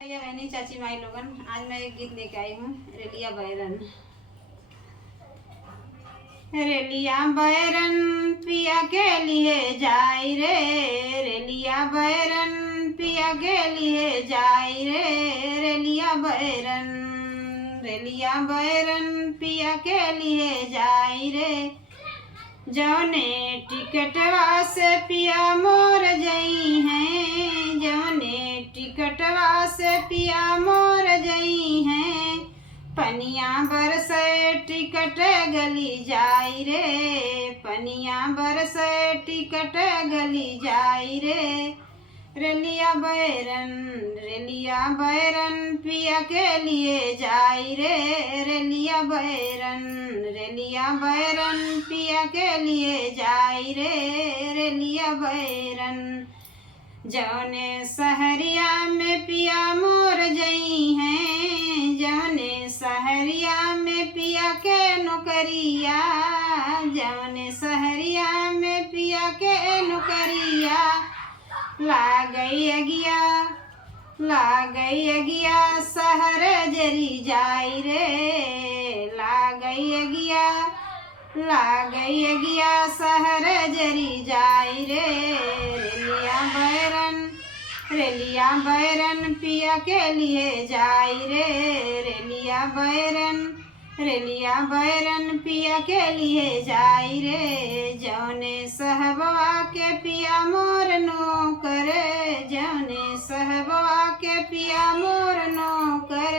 भैया बहनी चाची माई लोगन, आज मैं एक गीत लेके आई हूँ। रेलिया बैरन। रेलिया बैरन पिया के लिए जाई रे, रेलिया बैरन पिया के लिए जाई रे, रेलिया बैरन, रेलिया बैरन पिया के लिए जाई रे। जौने टिकटवा से पिया मोर जई हैं, जौने टिकटवा से पिया मोर जई हैं, पनिया बरसे टिकट गली जाई रे, पनिया बरसे टिकट गली जाई रे। रेलिया बैरन, रेलिया बैरन पिया के लिए जाई रे, रेलिया बैरन, रेलिया बैरन पिया के लिए जाई रे, रेलिया बैरन। जौने सहरिया में पिया मोर जई हैं, जौने सहरिया में पिया के नौकरिया, जौने सहरिया में पिया के नौकरिया, लागई अगिया, लागई अगिया सहर जरी जाई रे, लागई अगिया, लागई अगिया सहर जरी जाई रे। रेलिया बैरन, रेलिया बैरन पिया के लिए जाई रे, रेलिया बैरन, रेलिया बैरन पिया के लिए जाई रे। जौने सहबवा के पिया मोर नौकर, जौने सहबवा के पिया मोर नौकर,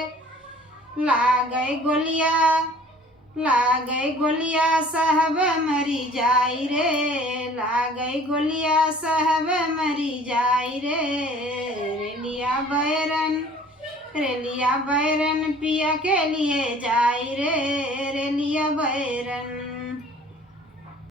लागई गोलिया, लागई गोलिया साहब मरी जाई रे, लागई गोलिया साहब मरी जाई रे। रेलिया बैरन, रेलिया बैरन पिया के लिए जाई रे, रेलिया बैरन।